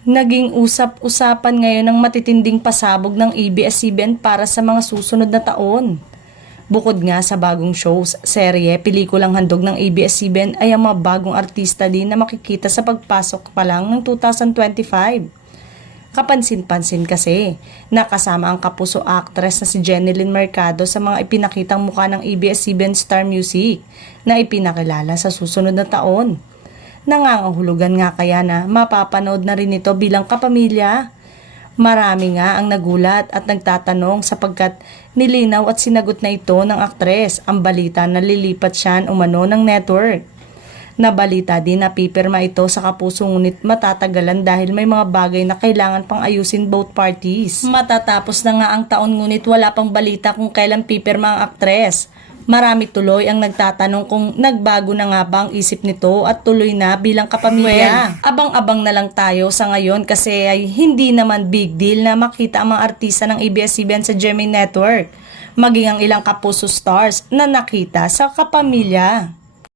Naging usap-usapan ngayon ang matitinding pasabog ng ABS-CBN para sa mga susunod na taon. Bukod nga sa bagong shows, serye, pelikulang handog ng ABS-CBN ay ang mga bagong artista din na makikita sa pagpasok pa lang ng 2025. Kapansin-pansin kasi, nakasama ang kapuso actress na si Jeneline Mercado sa mga ipinakitang mukha ng ABS-CBN Star Music na ipinakilala sa susunod na taon. Nangangahulugan nga kaya na mapapanood na rin ito bilang kapamilya. Marami nga ang nagulat at nagtatanong sapagkat nilinaw at sinagot na ito ng aktres ang balita na lilipat siya umano ng network. Nabalita din na pipirma ito sa kapuso ngunit matatagalan dahil may mga bagay na kailangan pang ayusin both parties. Matatapos na nga ang taon ngunit wala pang balita kung kailan pipirma ang aktres. Marami tuloy ang nagtatanong kung nagbago na nga ba ang isip nito at tuloy na bilang kapamilya. Abang-abang na lang tayo sa ngayon kasi ay hindi naman big deal na makita ang mga artista ng ABS-CBN sa GMA Network. Maging ang ilang kapuso stars na nakita sa kapamilya.